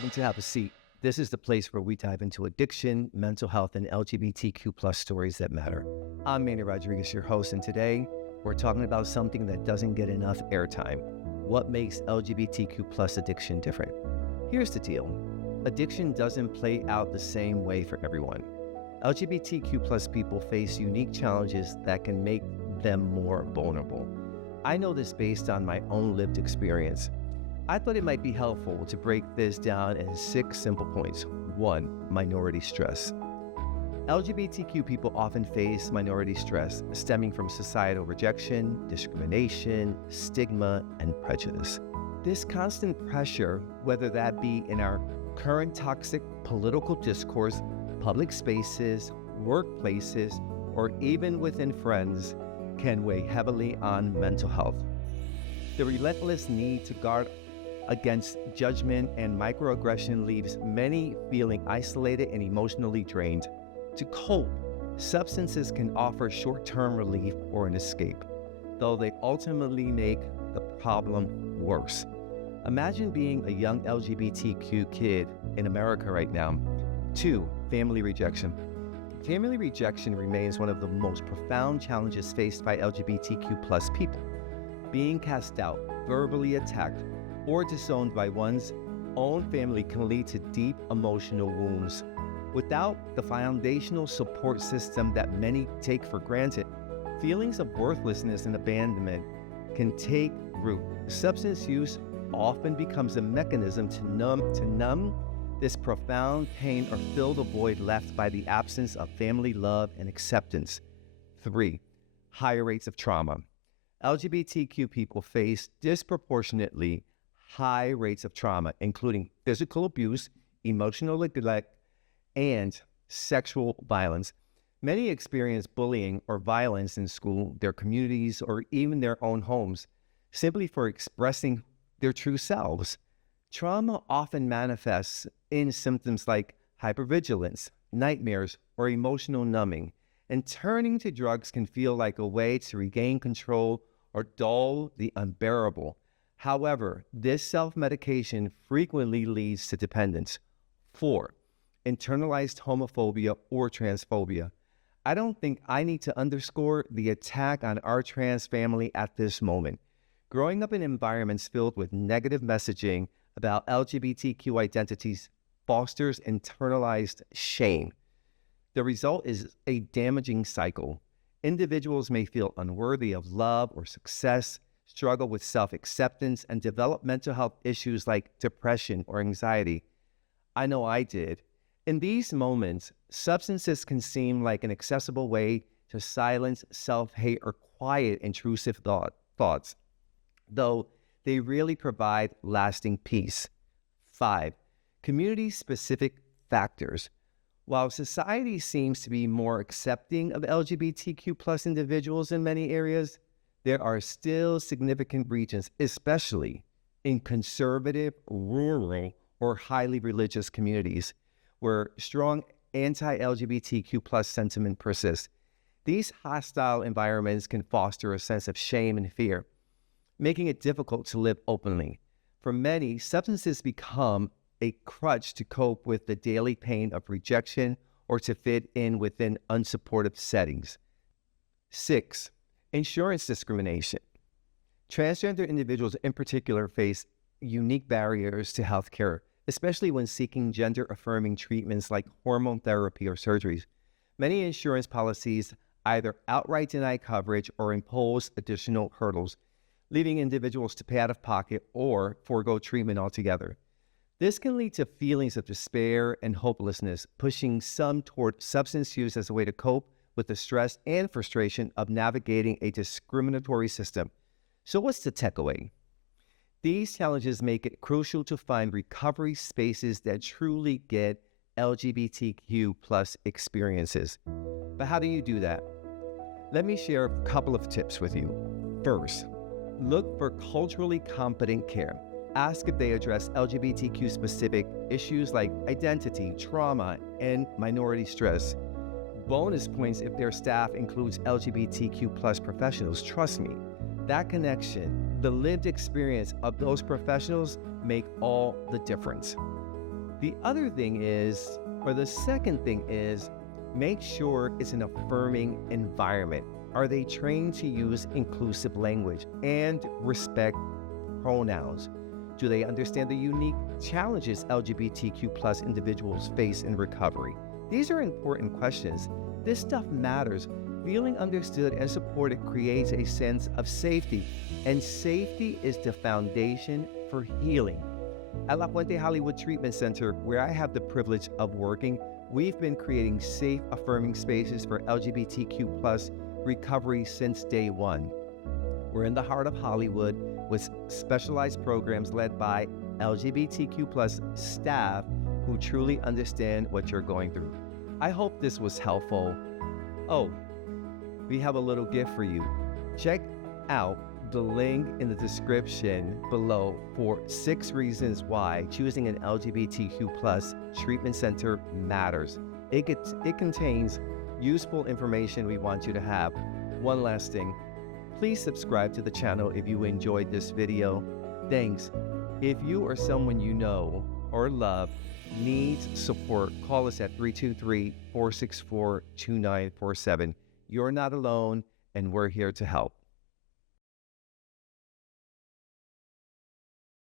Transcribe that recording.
welcome to Have a Seat. This is the place where we dive into addiction, mental health, and LGBTQ plus stories that matter. I'm Manny Rodriguez, your host, and today we're talking about something that doesn't get enough airtime. What makes LGBTQ plus addiction different? Here's the deal. Addiction doesn't play out the same way for everyone. LGBTQ plus people face unique challenges that can make them more vulnerable. I know this based on my own lived experience. I thought it might be helpful to break this down in 6 simple points. 1, minority stress. LGBTQ people often face minority stress stemming from societal rejection, discrimination, stigma, and prejudice. This constant pressure, whether that be in our current toxic political discourse, public spaces, workplaces, or even within friends, can weigh heavily on mental health. The relentless need to guard against judgment and microaggression leaves many feeling isolated and emotionally drained. To cope, substances can offer short-term relief or an escape, though they ultimately make the problem worse. Imagine being a young LGBTQ kid in America right now. 2, family rejection. Family rejection remains one of the most profound challenges faced by LGBTQ plus people. Being cast out, verbally attacked, or disowned by one's own family can lead to deep emotional wounds. Without the foundational support system that many take for granted, feelings of worthlessness and abandonment can take root. Substance use often becomes a mechanism to numb this profound pain or fill the void left by the absence of family love and acceptance. 3, higher rates of trauma. LGBTQ people face disproportionately high rates of trauma, including physical abuse, emotional neglect, and sexual violence. Many experience bullying or violence in school, their communities, or even their own homes, simply for expressing their true selves. Trauma often manifests in symptoms like hypervigilance, nightmares, or emotional numbing, and turning to drugs can feel like a way to regain control or dull the unbearable. However, this self-medication frequently leads to dependence. 4, internalized homophobia or transphobia. I don't think I need to underscore the attack on our trans family at this moment. Growing up in environments filled with negative messaging about LGBTQ identities fosters internalized shame. The result is a damaging cycle. Individuals may feel unworthy of love or success, struggle with self-acceptance, and develop mental health issues like depression or anxiety. I know I did. In these moments, substances can seem like an accessible way to silence self-hate or quiet intrusive thoughts, though they really provide lasting peace. 5, community-specific factors. While society seems to be more accepting of LGBTQ plus individuals in many areas, there are still significant regions, especially in conservative, rural, or highly religious communities, where strong anti-LGBTQ plus sentiment persists. These hostile environments can foster a sense of shame and fear, making it difficult to live openly. For many, substances become a crutch to cope with the daily pain of rejection or to fit in within unsupportive settings. 6, insurance discrimination. Transgender individuals in particular face unique barriers to healthcare, especially when seeking gender-affirming treatments like hormone therapy or surgeries. Many insurance policies either outright deny coverage or impose additional hurdles, leaving individuals to pay out of pocket or forego treatment altogether. This can lead to feelings of despair and hopelessness, pushing some toward substance use as a way to cope with the stress and frustration of navigating a discriminatory system. So what's the takeaway? These challenges make it crucial to find recovery spaces that truly get LGBTQ plus experiences. But how do you do that? Let me share a couple of tips with you. First, look for culturally competent care. Ask if they address LGBTQ specific issues like identity, trauma, and minority stress. Bonus points if their staff includes LGBTQ plus professionals. Trust me, that connection, the lived experience of those professionals make all the difference. The other thing is, or the second thing is, make sure it's an affirming environment. Are they trained to use inclusive language and respect pronouns? Do they understand the unique challenges LGBTQ plus individuals face in recovery? These are important questions. This stuff matters. Feeling understood and supported creates a sense of safety, and safety is the foundation for healing. At La Fuente Hollywood Treatment Center, where I have the privilege of working, we've been creating safe, affirming spaces for LGBTQ plus recovery since day one. We're in the heart of Hollywood with specialized programs led by LGBTQ plus staff who truly understand what you're going through. I hope this was helpful. Oh, we have a little gift for you. Check out the link in the description below for 6 reasons why choosing an LGBTQ plus treatment center matters. It contains useful information we want you to have. One last thing, please subscribe to the channel if you enjoyed this video. Thanks. If you or someone you know or love needs support, call us at 323-464-2947. You're not alone, and we're here to help.